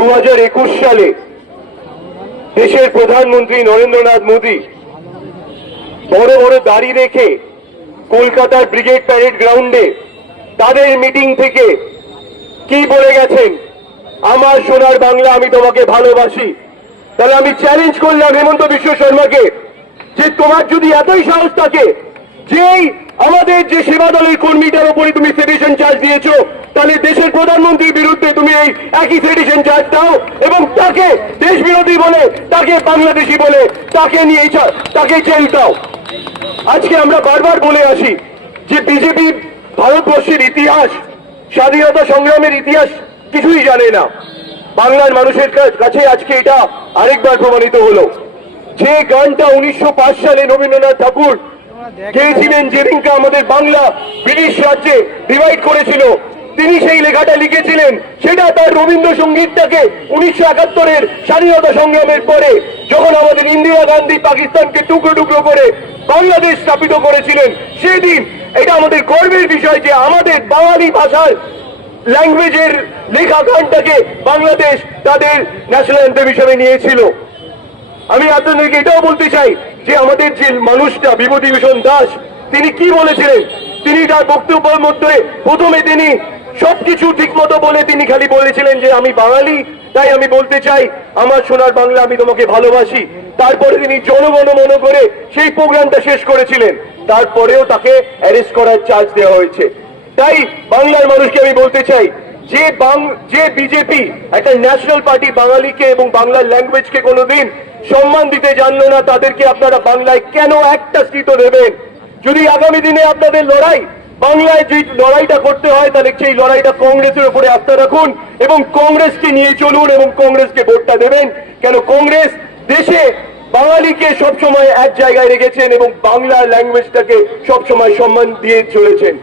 দু হাজার একুশ সালে দেশের প্রধানমন্ত্রী নরেন্দ্রনাথ মোদী বড় বড় দাড়ি রেখে কলকাতার ব্রিগেড প্যারেড গ্রাউন্ডে তাদের মিটিং থেকে কি বলে গেছেন? আমার সোনার বাংলা আমি তোমাকে ভালোবাসি। তাহলে আমি চ্যালেঞ্জ করলাম হেমন্ত বিশ্ব শর্মাকে। যে তোমার যদি এতই সাহস থাকে, যেই আমাদের যে সেবা দলের কর্মীটার উপরে তুমি সেডিশন চার্জ দিয়েছ, তাহলে দেশের প্রধানমন্ত্রীর বিরুদ্ধে একই সেডিশন চার্জ দাও এবং তাকে দেশ বিরোধী বলে, তাকে বাংলাদেশি বলে, তাকে নিয়ে তাকে জেল দাও। আজকে আমরা বারবার বলে আসি যে বিজেপি ভারতবর্ষের ইতিহাস, স্বাধীনতা সংগ্রামের ইতিহাস কিছুই জানে না। বাংলার মানুষের কাছে আজকে এটা আরেকবার প্রমাণিত হলো। যে গানটা উনিশশো পাঁচ সালে রবীন্দ্রনাথ ঠাকুর গেয়েছিলেন, যেদিনকে আমাদের বাংলা ব্রিটিশ রাজ্যে ডিভাইড করেছিল তিনি সেই লেখাটা লিখেছিলেন। সেটা তার রবীন্দ্রসঙ্গীতটাকে উনিশশো একাত্তরের স্বাধীনতা সংগ্রামের পরে যখন আমাদের ইন্দিরা গান্ধী পাকিস্তানকে টুকরো টুকরো করে বাংলাদেশ স্থাপিত করেছিলেন, সেদিন এটা আমাদের গর্বের বিষয় যে আমাদের বাঙালি ভাষার ল্যাঙ্গুয়েজের লেখা গানটাকে বাংলাদেশ তাদের ন্যাশনাল অ্যান্থেম হিসেবে নিয়েছিল। আমি আপনাদেরকে এটাও বলতে চাই যে আমাদের যে মানুষটা বিভূতিভূষণ দাস, তিনি কি বলেছিলেন? তিনি তার বক্তব্যের মধ্যে প্রথমে তিনি সবকিছু ঠিক মতো বলে তিনি খালি বলেছিলেন যে আমি বাঙালি, তাই আমি বলতে চাই, আমার সোনার বাংলা আমি তোমাকে ভালোবাসি। তারপরে তিনি জনগণ মনে করে সেই প্রোগ্রামটা শেষ করেছিলেন। তারপরেও তাকে অ্যারেস্ট করার চার্জ দেওয়া হয়েছে। তাই বাংলার মানুষকে আমি বলতে চাই, যে যে বিজেপি একটা ন্যাশনাল পার্টি বাঙালিকে এবং বাংলার ল্যাঙ্গুয়েজকে কোনোদিন সম্মান দিতে জানলো না, তাদেরকে আপনারা বাংলায় কেন একটা স্থিত দেবেন? যদি আগামী দিনে আপনাদের লড়াই বাংলায় যে লড়াইটা করতে হয়, তাহলে সেই লড়াইটা কংগ্রেসের উপরে আস্থা রাখুন এবং কংগ্রেসকে নিয়ে চলুন এবং কংগ্রেসকে ভোটটা দেবেন। কেন কংগ্রেস দেশে বাঙালিকে সবসময় এক জায়গায় রেখেছেন এবং বাংলা ল্যাঙ্গুয়েজটাকে সবসময় সম্মান দিয়ে চলেছেন।